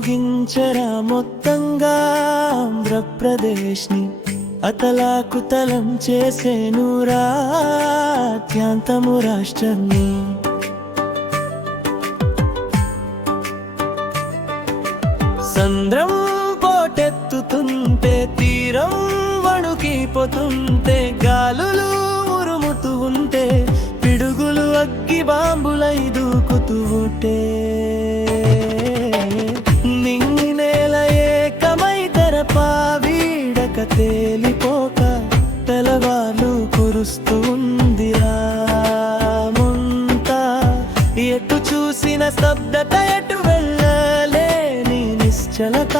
మోగించరా మొత్తంగా ఆంధ్రప్రదేశ్ని అతలాకుతలం చేసేను రాత్యాంతము రాష్ట్రాన్ని. సంద్రం పోటెత్తుతుంటే తీరం వణుకిపోతుంటే గాలులు ఉరుముతూ ఉంటే పిడుగులు అగ్గి బాంబులై దూకుతూ ఉంటే నింగి నేల ఏకమై తెరపావీడక తేలిపోక తెలవార్లు కురుస్తూ ఉందిరా ముంతా. ఎటు చూసిన స్తబ్దత, ఎటు వెళ్ళలేని నిశ్చలత,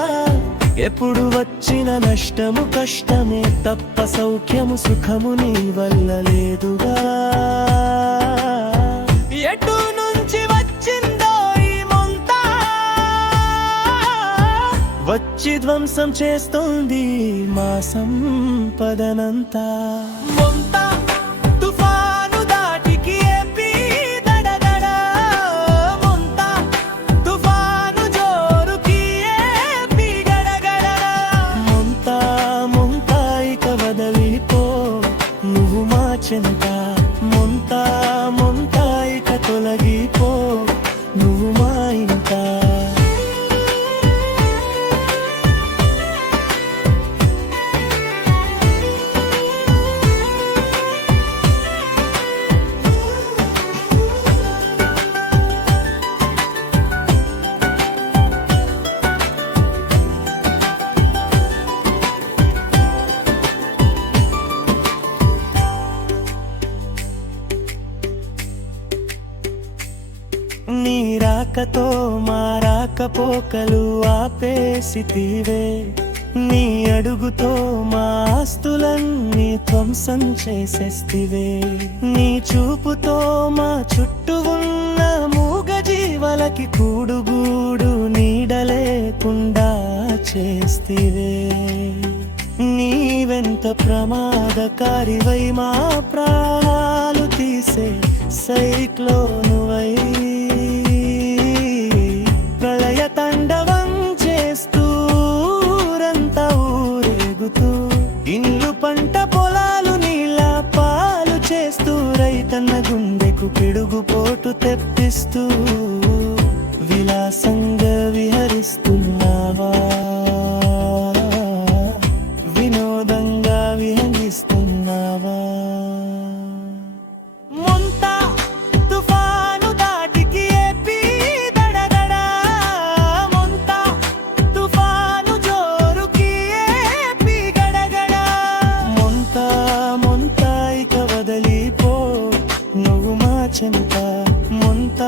ఎప్పుడు వచ్చిన నష్టము కష్టమే తప్ప సౌఖ్యము సుఖము నీ వల్ల లేదుగా. ఎటు నుంచి వచ్చిందో ఈ మొంత వచ్చి ధ్వంసం చేస్తోంది మా సంపదనంతా. మొంత తుఫాను దాటికి ఏపీ దడదడ, మొంత తుఫాను జోరుకి ఏపీ గడగడ. మొంత మొంత ఇక వదలిపో నువ్వు మా చెంత, మొంత మొంత ఇక తొలగిపో నువ్వు మా ఇంట. నీ రాకతో మా రాకపోకలు ఆపేసితివే, నీ అడుగుతో మా ఆస్తులన్నీ ధ్వంసం చేసేస్తివే. నీ చూపుతో మా చుట్టూ ఉన్న మూగ జీవలకి కూడుగూడు నీడలేకుండా చేస్తివే. నీవెంత ప్రమాదకారివై మా ప్రాణాలు తీసే సైక్లోనువై ప్రళయ తాండవం చేస్తూ ఊరంతా ఊరేగుతూ ఇల్లు పంట పొలాలు నీళ్ళ పాలు చేస్తూ రైతన్న గుండెకు పిడుగుపోటు తెప్పిస్తూ విలాసంగా విహరిస్తున్నావా, వినోదంగా విహరిస్తున్నావా. మొంత తుఫాను దాటికి ఏపీ దడదడ, మొంత తుఫాను జోరుకి ఏపీ గడగడ. మొంత మొంత ఇక వదలిపో నువ్వు మా చెంత, మొంత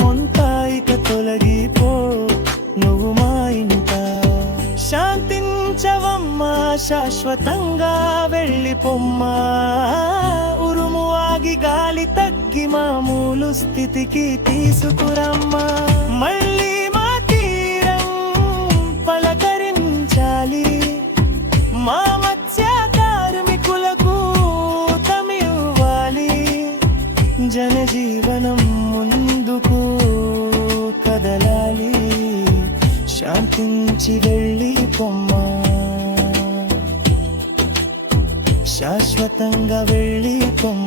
మొంత ఇక తొలగిపో నువ్వు మా ఇంట. శాంతించవమ్మా శాశ్వతంగా వెళ్ళిపోమ్మా, ఉరుము ఆగి గాలి తగ్గి మామూలు స్థితికి తీసుకురమ్మా. మళ్ళీ మా తీరం పలకరించాలి, మా మత్స్య కార్మికులకు తమివ్వాలి. జనజీవనం ముందుకు కదలాలి, శాంతించి వెళ్ళిపోమ్మా, శాశ్వతంగా వెళ్ళిపోమ్మా.